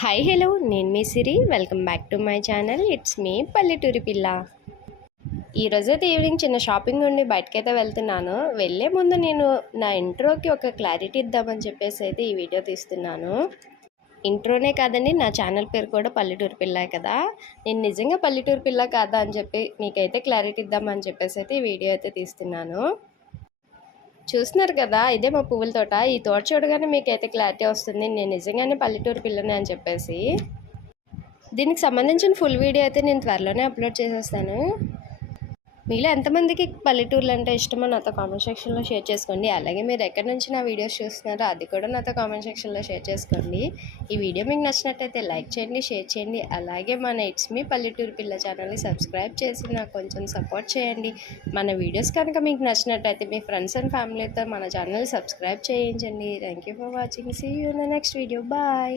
Hi hello నేను మీ Siri welcome back to my channel. It's మీ పల్లెటూరి పిల్ల. ఈరోజైతే ఈవినింగ్ చిన్న షాపింగ్ నుండి బయటకైతే వెళ్తున్నాను. వెళ్ళే ముందు నేను నా ఇంట్రోకి ఒక క్లారిటీ ఇద్దామని చెప్పేసి అయితే ఈ వీడియో తీస్తున్నాను. ఇంట్రోనే కాదండి, నా ఛానల్ పేరు కూడా పల్లెటూరి పిల్ల కదా. నేను నిజంగా పల్లెటూరి పిల్ల కాదా అని చెప్పి మీకైతే క్లారిటీ ఇద్దామని చెప్పేసి అయితే ఈ వీడియో అయితే తీస్తున్నాను. చూస్తున్నారు కదా, ఇదే మా పువ్వుల తోట. ఈ తోట చూడగానే మీకైతే క్లారిటీ వస్తుంది నేను నిజంగానే పల్లెటూరు పిల్లని అని చెప్పేసి. దీనికి సంబంధించిన ఫుల్ వీడియో అయితే నేను త్వరలోనే అప్లోడ్ చేసేస్తాను. మీలో ఎంతమందికి పల్లెటూర్లు అంటే ఇష్టమో నాతో కామెంట్ సెక్షన్లో షేర్ చేసుకోండి. అలాగే మీరు ఎక్కడి నుంచి నా వీడియోస్ చూస్తున్నారో అది కూడా నాతో కామెంట్ సెక్షన్లో షేర్ చేసుకోండి. ఈ వీడియో మీకు నచ్చినట్టయితే లైక్ చేయండి, షేర్ చేయండి. అలాగే మన ఇట్స్ మీ పల్లెటూరు పిల్ల ఛానల్ని సబ్స్క్రైబ్ చేసి నాకు కొంచెం సపోర్ట్ చేయండి. మన వీడియోస్ కనుక మీకు నచ్చినట్టయితే మీ ఫ్రెండ్స్ అండ్ ఫ్యామిలీతో మన ఛానల్ని సబ్స్క్రైబ్ చేయించండి. Thank you for watching. See you in the next video. Bye.